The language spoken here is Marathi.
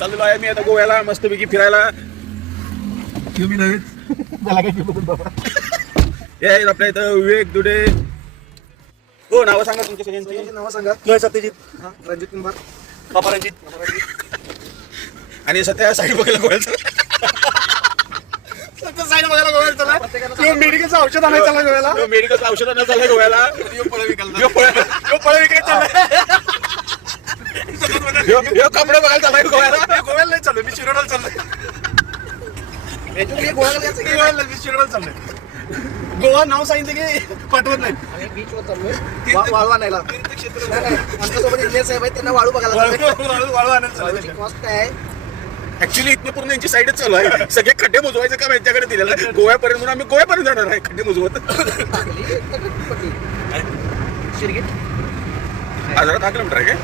चाललेलो आहे मी आता गोव्याला मस्तपैकी फिरायला. तुम्ही नव्हे मला काय घेऊन बाबा. हे आहेत आपल्या इथं विवेक दुडे. हो नावं सांगा तुमच्या सगळ्यांची. नाव सांगा. सत्यजित, रणजित कुंभार, बाबा रणजित. आणि सध्या साईड बघायला गोव्याला साईड बघायला गोव्याला चला. मेडिकलचं औषध आणायचं चालला गोव्याला. मेडिकल औषधांना चाललंय गोव्याला. कपडे बघायला चाललाय गोव्याला. गोव्याला नाही चाललोय, मी शिरोडला चाललोय. गोव्याला मी शिरोडला चाललोय. गोवा नाव सांगितलं की पाठवत नाही. वाळू आणायला. आमच्यासोबत इंजिनियर साहेब आहेत, त्यांना वाळू बघायला वाळू आणायला चाललोय. कॉस्ट काय आहे? ऍक्च्युली इथनं पूर्ण यांची साईडच चालू आहे. सगळे खड्डे मोजवायचं काम यांच्याकडे दिलेलं आहे. गोव्यापर्यंत म्हणून आम्ही गोव्यापर्यंत जाणार आहे खड्डे मोजवत. शिरगीट 10 किलोमीटर आहे काय?